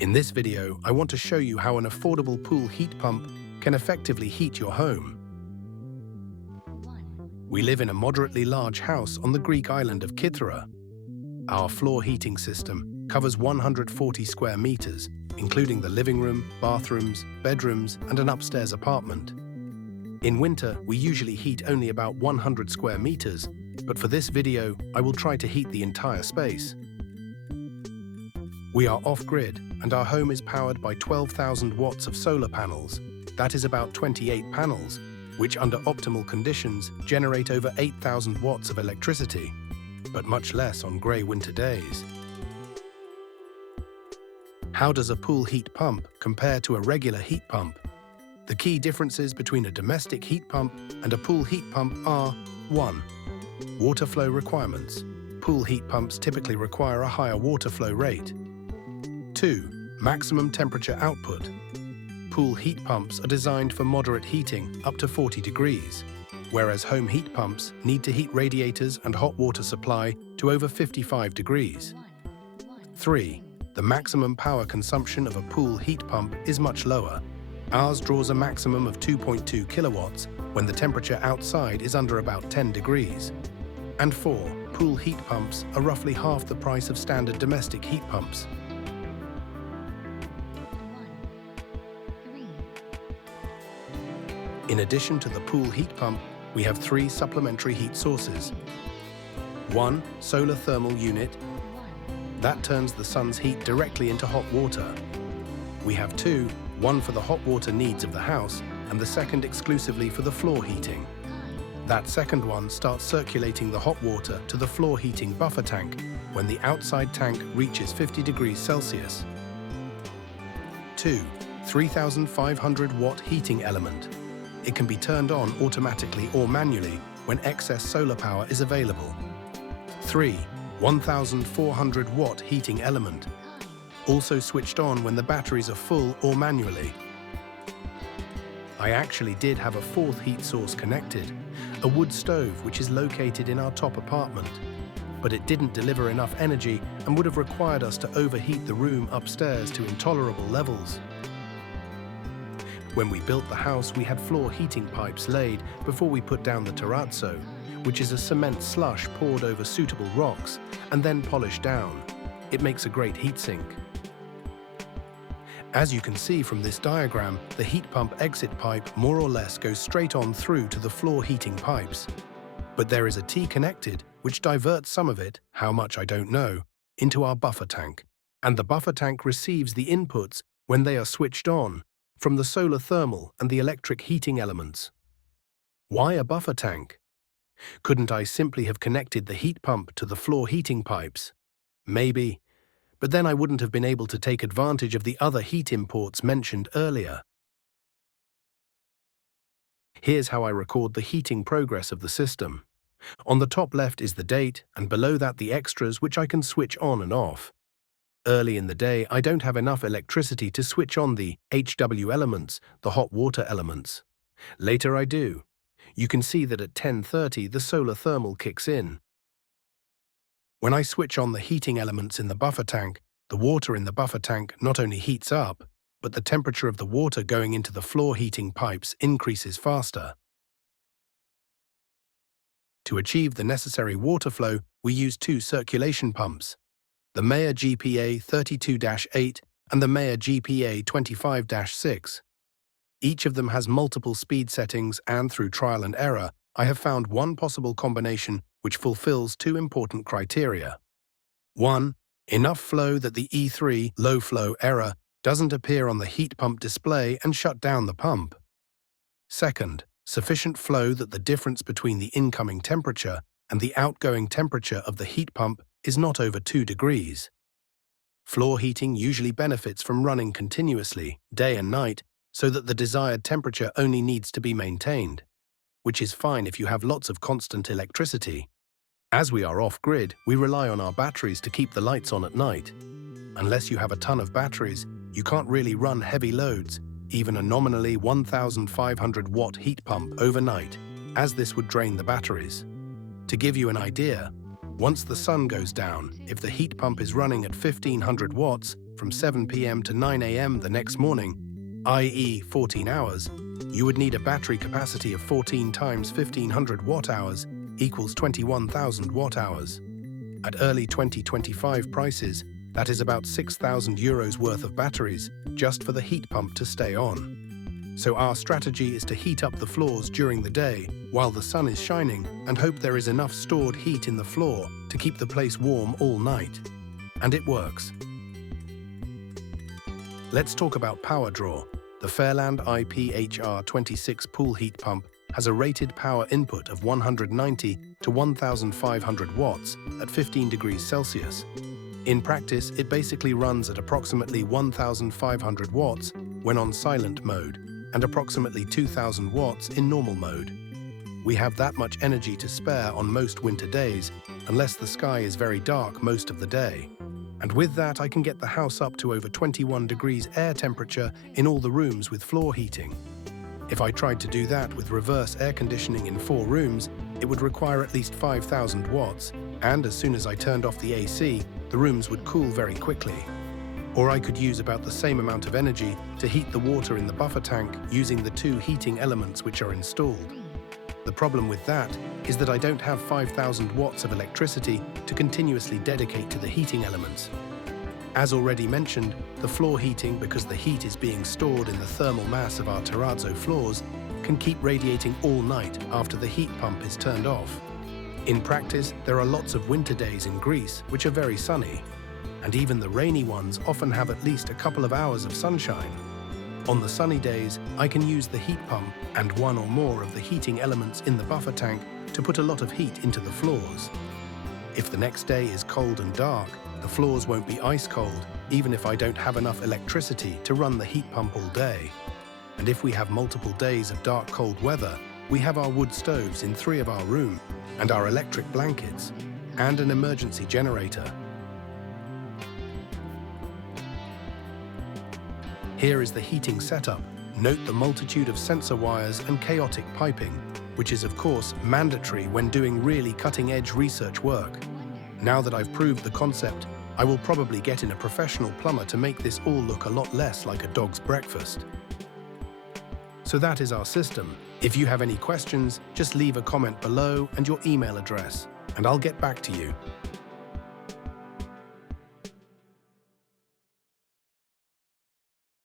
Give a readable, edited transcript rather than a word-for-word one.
In this video, I want to show you how an affordable pool heat pump can effectively heat your home. We live in a moderately large house on the Greek island of Kythera. Our floor heating system covers 140 square meters, including the living room, bathrooms, bedrooms, and an upstairs apartment. In winter, we usually heat only about 100 square meters, but for this video, I will try to heat the entire space. We are off-grid, and our home is powered by 12,000 watts of solar panels. That is about 28 panels, which under optimal conditions generate over 8,000 watts of electricity, but much less on grey winter days. How does a pool heat pump compare to a regular heat pump? The key differences between a domestic heat pump and a pool heat pump are: 1. Water flow requirements. Pool heat pumps typically require a higher water flow rate. 2. Maximum temperature output. Pool heat pumps are designed for moderate heating up to 40 degrees, whereas home heat pumps need to heat radiators and hot water supply to over 55 degrees. 3. The maximum power consumption of a pool heat pump is much lower. Ours draws a maximum of 2.2 kilowatts when the temperature outside is under about 10 degrees. And 4. Pool heat pumps are roughly half the price of standard domestic heat pumps. In addition to the pool heat pump, we have 3 supplementary heat sources. 1. Solar thermal unit. That turns the sun's heat directly into hot water. We have 2, one for the hot water needs of the house, and the second exclusively for the floor heating. That second one starts circulating the hot water to the floor heating buffer tank when the outside tank reaches 50 degrees Celsius. 2. 3,500 watt heating element. It can be turned on automatically or manually when excess solar power is available. 3. 1,400 watt heating element. Also switched on when the batteries are full or manually. I actually did have a 4th heat source connected, a wood stove which is located in our top apartment, but it didn't deliver enough energy and would have required us to overheat the room upstairs to intolerable levels. When we built the house, we had floor heating pipes laid before we put down the terrazzo, which is a cement slush poured over suitable rocks and then polished down. It makes a great heatsink. As you can see from this diagram, the heat pump exit pipe more or less goes straight on through to the floor heating pipes. But there is a T connected which diverts some of it, how much I don't know, into our buffer tank. And the buffer tank receives the inputs when they are switched on from the solar thermal and the electric heating elements. Why a buffer tank? Couldn't I simply have connected the heat pump to the floor heating pipes? Maybe, but then I wouldn't have been able to take advantage of the other heat imports mentioned earlier. Here's how I record the heating progress of the system. On the top left is the date, and below that the extras which I can switch on and off. Early in the day, I don't have enough electricity to switch on the HW elements, the hot water elements. Later I do. You can see that at 10:30 the solar thermal kicks in. When I switch on the heating elements in the buffer tank, the water in the buffer tank not only heats up, but the temperature of the water going into the floor heating pipes increases faster. To achieve the necessary water flow, we use 2 circulation pumps, the Meyer GPA 32-8 and the Meyer GPA 25-6. Each of them has multiple speed settings, and through trial and error, I have found one possible combination which fulfills 2 important criteria. 1. Enough flow that the E3 low flow error doesn't appear on the heat pump display and shut down the pump. 2. Sufficient flow that the difference between the incoming temperature and the outgoing temperature of the heat pump is not over 2 degrees. Floor heating usually benefits from running continuously, day and night, so that the desired temperature only needs to be maintained, which is fine if you have lots of constant electricity. As we are off-grid, we rely on our batteries to keep the lights on at night. Unless you have a ton of batteries, you can't really run heavy loads, even a nominally 1,500 watt heat pump overnight, as this would drain the batteries. To give you an idea, Once the sun goes down, if the heat pump is running at 1500 watts from 7 p.m. to 9 a.m. the next morning, i.e. 14 hours, you would need a battery capacity of 14 times 1500 watt-hours equals 21,000 watt-hours. At early 2025 prices, that is about 6,000 euros worth of batteries just for the heat pump to stay on. So our strategy is to heat up the floors during the day while the sun is shining and hope there is enough stored heat in the floor to keep the place warm all night. And it works. Let's talk about power draw. The Fairland IPHR26 pool heat pump has a rated power input of 190 to 1,500 watts at 15 degrees Celsius. In practice, it basically runs at approximately 1,500 watts when on silent mode and approximately 2,000 watts in normal mode. We have that much energy to spare on most winter days, unless the sky is very dark most of the day. And with that, I can get the house up to over 21 degrees air temperature in all the rooms with floor heating. If I tried to do that with reverse air conditioning in 4 rooms, it would require at least 5,000 watts, and as soon as I turned off the AC, the rooms would cool very quickly. Or I could use about the same amount of energy to heat the water in the buffer tank using the 2 heating elements which are installed. The problem with that is that I don't have 5,000 watts of electricity to continuously dedicate to the heating elements. As already mentioned, the floor heating, because the heat is being stored in the thermal mass of our terrazzo floors, can keep radiating all night after the heat pump is turned off. In practice, there are lots of winter days in Greece which are very sunny, and even the rainy ones often have at least a couple of hours of sunshine. On the sunny days, I can use the heat pump and 1 or more of the heating elements in the buffer tank to put a lot of heat into the floors. If the next day is cold and dark, the floors won't be ice cold, even if I don't have enough electricity to run the heat pump all day. And if we have multiple days of dark cold weather, we have our wood stoves in 3 of our rooms, and our electric blankets, and an emergency generator. Here is the heating setup. Note the multitude of sensor wires and chaotic piping, which is of course mandatory when doing really cutting-edge research work. Now that I've proved the concept, I will probably get in a professional plumber to make this all look a lot less like a dog's breakfast. So that is our system. If you have any questions, just leave a comment below and your email address, and I'll get back to you.